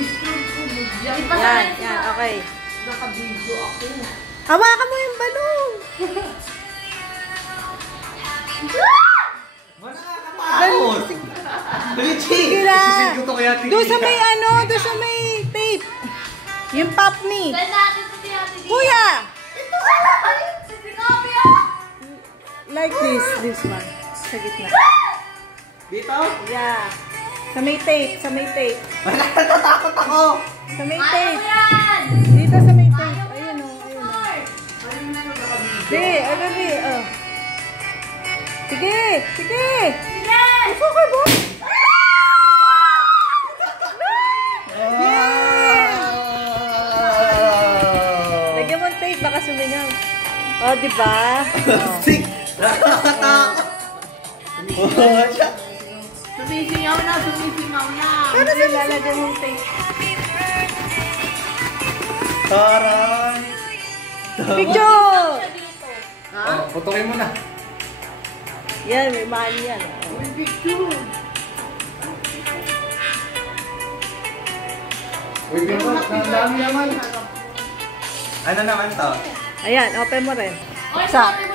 Yan, yan, okay. Naka-video ako. Hawakan mo yung balong. Wala nakakatakot. Sige na. Doon sa may ano, doon sa may tape. Yung pop me. Kuya! Like this one. Sa gitna. Dito? Yeah. Sa may tape, sa may tape. Wala, natatakot ako. Sa may tape. Dito sa may tape. Ayun o, ayun o. Di, ano di, oh. Sige, sige. Sige. Okay ba? Lagyan mo ng tape, baka sumingaw. Oh, diba? Stick. Nakakatakot. Sumisingaw na, sumisingaw na. Pero sa lalagyan mo ng tape. Taray. Picture! Ha? Putukin mo na. Yan, may mali yan. May picture. Uy, Bimbo, ang dami naman. Ano naman to? Ayan, open mo rin. Oy, Sa.